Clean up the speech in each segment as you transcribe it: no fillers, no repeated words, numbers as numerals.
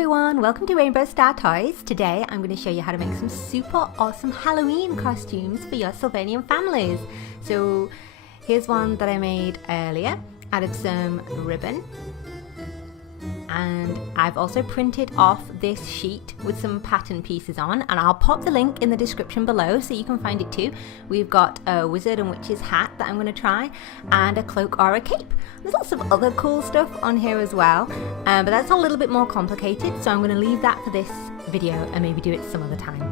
everyone, welcome to Rainbow Star Toys. Today I'm going to show you how to make some super awesome Halloween costumes for your Sylvanian families. So here's one that I made earlier out of some ribbon, and I've also printed off this sheet with some pattern pieces on, and I'll pop the link in the description below so you can find it too. We've got a wizard and witch's hat that I'm going to try, and a cloak or a cape. There's lots of other cool stuff on here as well, but that's a little bit more complicated, so I'm going to leave that for this video and maybe do it some other time.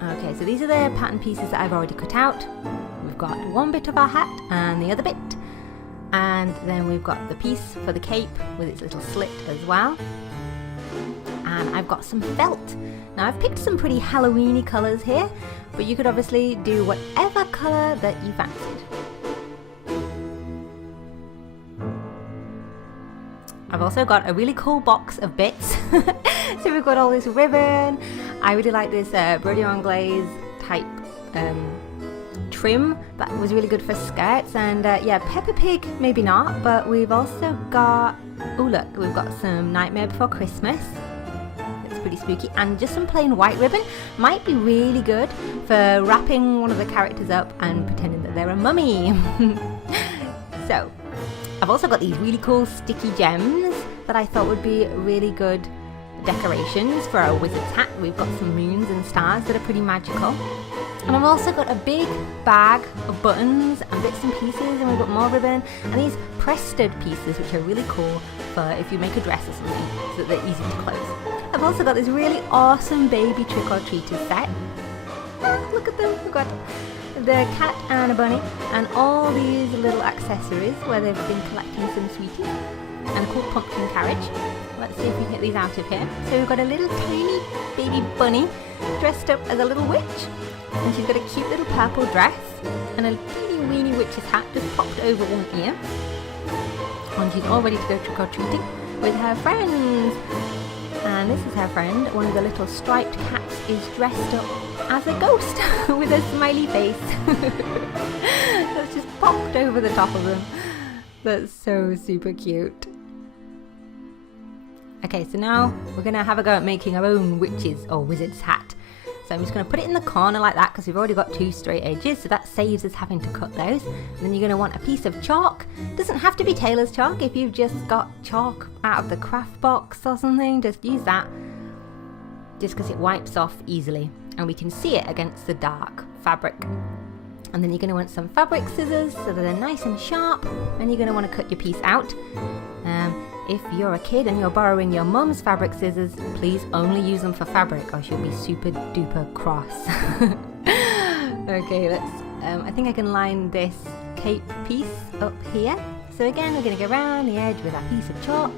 Okay, so these are the pattern pieces that I've already cut out. We've got one bit of our hat and the other bit, and then we've got the piece for the cape with its little slit as well. And I've got some felt. Now I've picked some pretty Halloweeny colours here, but you could obviously do whatever colour that you fancied. I've also got a really cool box of bits. So we've got all this ribbon. I really like this Brodie Anglaise type trim that was really good for skirts, and yeah, Peppa Pig maybe not, but we've also got, oh look, we've got some Nightmare Before Christmas. It's pretty spooky, and just some plain white ribbon might be really good for wrapping one of the characters up and pretending that they're a mummy. So I've also got these really cool sticky gems that I thought would be really good decorations for our wizard's hat. We've got some moons and stars that are pretty magical. And I've also got a big bag of buttons and bits and pieces, and we've got more ribbon and these press-stud pieces, which are really cool for if you make a dress or something, so that they're easy to close. I've also got this really awesome baby trick-or-treaters set. Look at them, we've got the cat and a bunny and all these little accessories where they've been collecting some sweeties, and a cool pumpkin carriage. Let's see if we can get these out of here. So we've got a little tiny baby bunny dressed up as a little witch. And she's got a cute little purple dress and a teeny weeny witch's hat just popped over one ear. And she's all ready to go trick-or-treating with her friends. And this is her friend. One of the little striped cats is dressed up as a ghost with a smiley face. That's just popped over the top of them. That's so super cute. Okay, so now we're going to have a go at making our own witch's or wizard's hat. So I'm just going to put it in the corner like that because we've already got two straight edges, so that saves us having to cut those. And then you're going to want a piece of chalk. Doesn't have to be tailor's chalk. If you've just got chalk out of the craft box or something, just use that. Just because it wipes off easily and we can see it against the dark fabric. And then you're going to want some fabric scissors so that they're nice and sharp, and you're going to want to cut your piece out. If you're a kid and you're borrowing your mum's fabric scissors, please only use them for fabric or she'll be super duper cross. Okay, let's, I think I can line this cape piece up here. So again, we're going to go around the edge with our piece of chalk.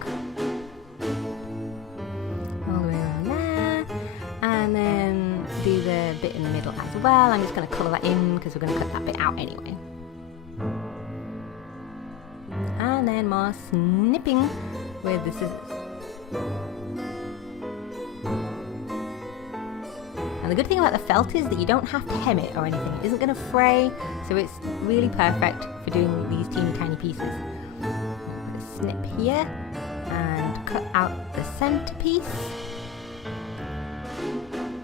All the way around there. And then do the bit in the middle as well. I'm just going to colour that in because we're going to cut that bit out anyway. And then more snipping with the scissors. And the good thing about the felt is that you don't have to hem it or anything. It isn't going to fray, so it's really perfect for doing these teeny tiny pieces. Put a snip here and cut out the centre piece.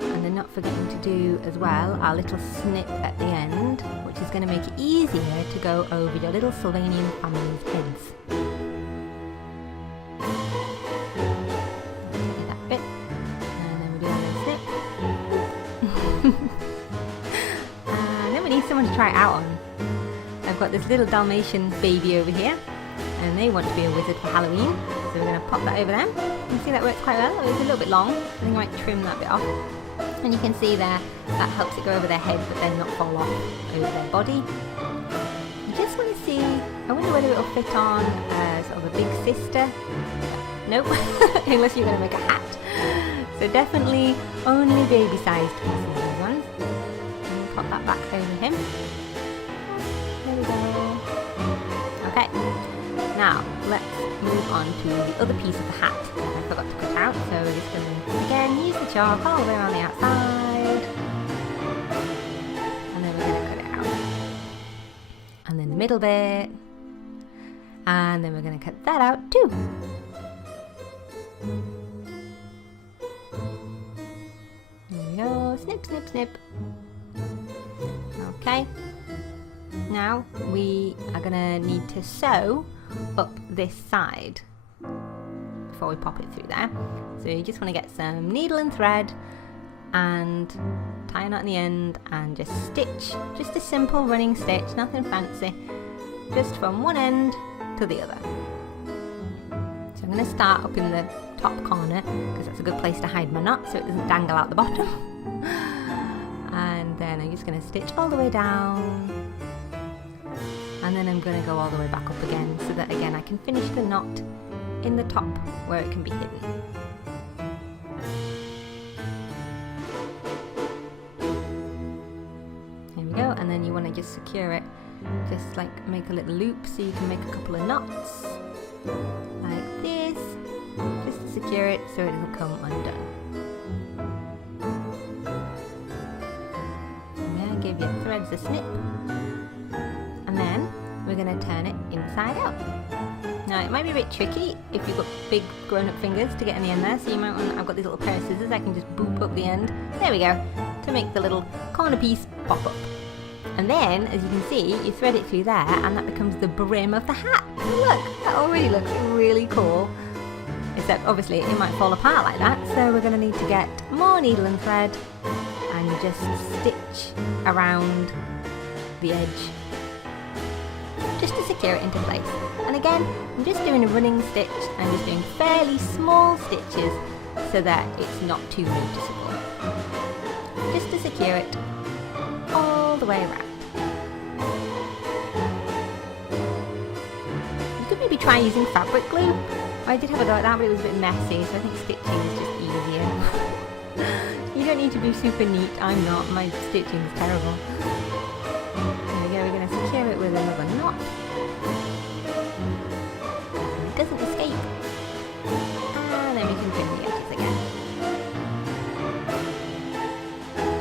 And then not forgetting to do as well our little snip at the end, which is going to make it easier to go over your little Sylvanian families' heads. That bit, and then we do another snip. And then we need someone to try it out on. I've got this little Dalmatian baby over here, and they want to be a wizard for Halloween, so we're going to pop that over them. You can see that works quite well. It's a little bit long, I think I might trim that bit off. And you can see there, that helps it go over their head but then not fall off over their body. I just want to see, I wonder whether it'll fit on sort of a big sister. Nope, unless you're going to make a hat. So definitely only baby sized pieces, these ones. And pop that back over him. There we go. Okay, now let's move on to the other piece of the hat that I forgot to cut out. So we're just going to, again, use the chalk all the way around the outside. And then we're going to cut it out. And then the middle bit. And then we're going to cut that out too. There we go, snip, snip, snip. Okay, now we are gonna need to sew up this side before we pop it through there. So you just want to get some needle and thread and tie a knot in the end and just stitch, just a simple running stitch, nothing fancy, just from one end to the other. So I'm going to start up in the top corner because that's a good place to hide my knot so it doesn't dangle out the bottom. And then I'm just going to stitch all the way down, and then I'm going to go all the way back up again so that again I can finish the knot in the top where it can be hidden. There we go, and then you want to just secure it, just like make a little loop so you can make a couple of knots like this, just to secure it so it doesn't come undone. Give your threads a snip, and then we're going to turn it inside out. Now it might be a bit tricky if you've got big grown-up fingers to get in the end there, so you might want, I've got these little pair of scissors, I can just boop up the end, there we go, to make the little corner piece pop up. And then, as you can see, you thread it through there and that becomes the brim of the hat. Look, that already looks really cool. Except obviously it might fall apart like that, so we're going to need to get more needle and thread and just stitch around the edge just to secure it into place. And again, I'm just doing a running stitch, I'm just doing fairly small stitches so that it's not too noticeable, just to secure it all the way around. You could maybe try using fabric glue. I did have a go at that, but it was a bit messy, so I think stitching is just easier. You don't need to be super neat, I'm not, my stitching is terrible. There we go, we're going to secure it with another knot. And it doesn't escape. And then we can trim the edges again.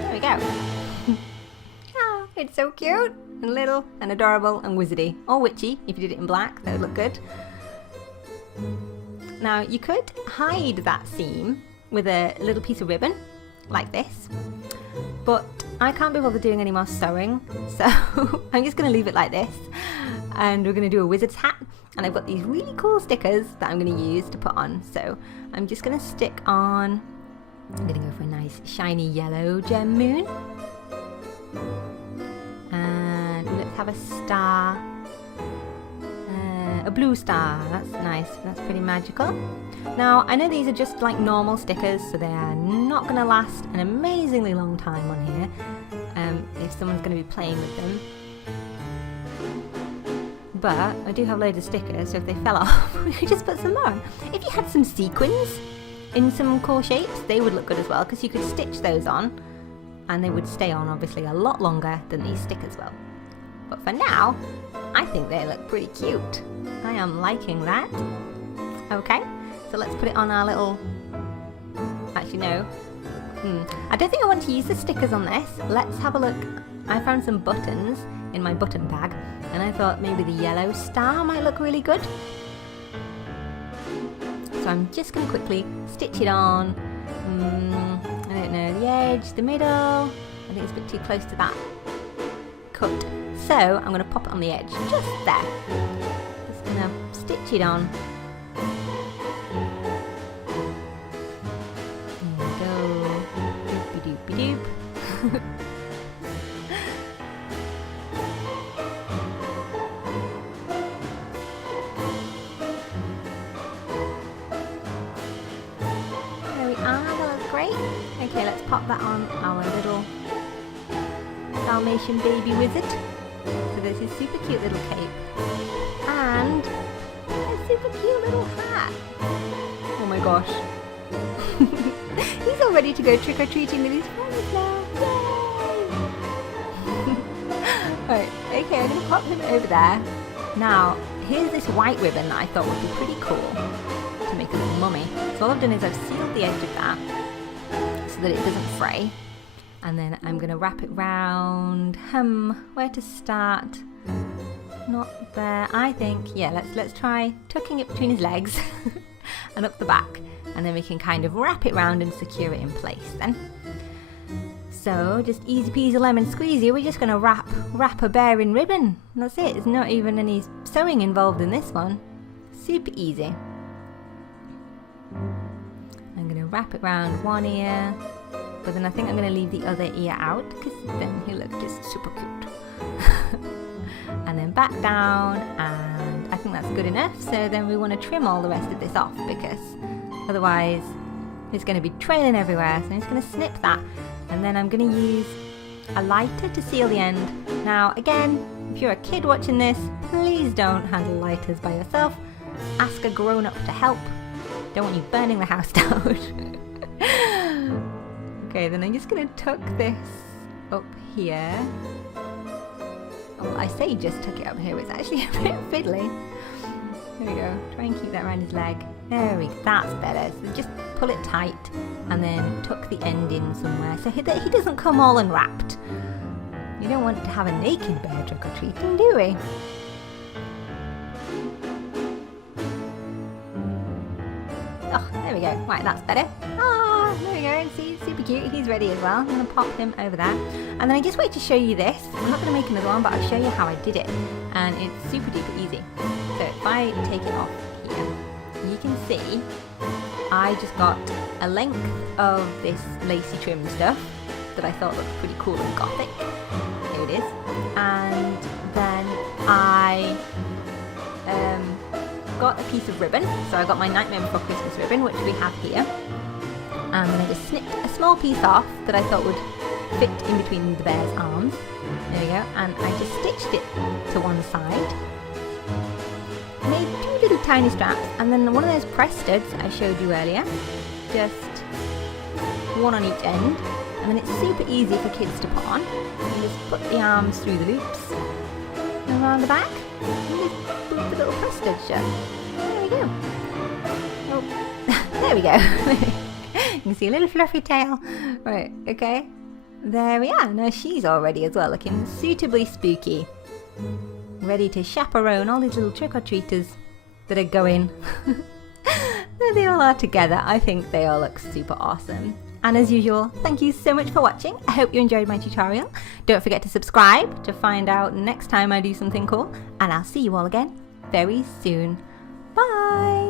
There we go. Oh, it's so cute and little and adorable and wizardy. Or witchy, if you did it in black, that would look good. Now you could hide that seam with a little piece of ribbon, like this, but I can't be bothered doing any more sewing, so I'm just going to leave it like this, and we're going to do a wizard's hat, and I've got these really cool stickers that I'm going to use to put on, so I'm just going to stick on, I'm going to go for a nice shiny yellow gem moon, and let's have a star, a blue star, that's nice, that's pretty magical. Now, I know these are just like normal stickers, so they are not going to last an amazingly long time on here, if someone's going to be playing with them. But I do have loads of stickers, so if they fell off, we could just put some more on. If you had some sequins in some cool shapes, they would look good as well, because you could stitch those on, and they would stay on obviously a lot longer than these stickers will. But for now, I think they look pretty cute. I am liking that. Okay. So let's put it on our little, actually no, I don't think I want to use the stickers on this. Let's have a look. I found some buttons in my button bag and I thought maybe the yellow star might look really good. So I'm just going to quickly stitch it on, I don't know, the edge, the middle, I think it's a bit too close to that cut. So I'm going to pop it on the edge, just there. Just going to stitch it on. Doop. There we are, that looks great. Okay, let's pop that on our little Dalmatian baby wizard. So there's his super cute little cape and a super cute little hat. Oh my gosh. He's all ready to go trick-or-treating with his friends now. Yay! Right, okay, I'm going to pop him over there. Now, here's this white ribbon that I thought would be pretty cool to make a little mummy. So all I've done is I've sealed the edge of that so that it doesn't fray. And then I'm going to wrap it round, where to start? Not there, I think, yeah, let's try tucking it between his legs and up the back. and then we can kind of wrap it round and secure it in place then. So just easy peasy lemon squeezy, we're just going to wrap a bear in ribbon. That's it. There's not even any sewing involved in this one. Super easy. I'm going to wrap it around one ear, but then I think I'm going to leave the other ear out because then he'll look just super cute. And then back down, and I think that's good enough. So then we want to trim all the rest of this off because otherwise it's going to be trailing everywhere. So I'm just going to snip that, and then I'm going to use a lighter to seal the end. Now again, if you're a kid watching this, please don't handle lighters by yourself. Ask a grown-up to help. Don't want you burning the house down. Okay, then I'm just going to tuck this up here. Well, I say just tuck it up here, it's actually a bit fiddly. There we go. Try and keep that around his leg. There we go. That's better. So just pull it tight and then tuck the end in somewhere so that he doesn't come all unwrapped. You don't want to have a naked bear trick-or-treating, do we? Oh, there we go. Right, that's better. Ah, there we go. See, super cute. He's ready as well. I'm going to pop him over there. And then I just wait to show you this. I'm not going to make another one, but I'll show you how I did it. And it's super duper easy. So if I take it off here, you can see I just got a length of this lacy trim stuff that I thought looked pretty cool and gothic. Here it is. And then I got a piece of ribbon. So I got my Nightmare Before Christmas ribbon, which we have here. And then I just snipped a small piece off that I thought would fit in between the bear's arms. There we go. And I just stitched it to one side. Made two little tiny straps, and then one of those press studs I showed you earlier. Just one on each end. And then it's super easy for kids to put on. You just put the arms through the loops and around the back. And just put the little press stud shut. There we go. Oh, there we go. You can see a little fluffy tail. Right, okay. There we are. Now she's all ready as well, looking suitably spooky. Ready to chaperone all these little trick-or-treaters that are going. There they all are together. I think they all look super awesome. And as usual, thank you so much for watching. I hope you enjoyed my tutorial. Don't forget to subscribe to find out next time I do something cool. And I'll see you all again very soon. Bye!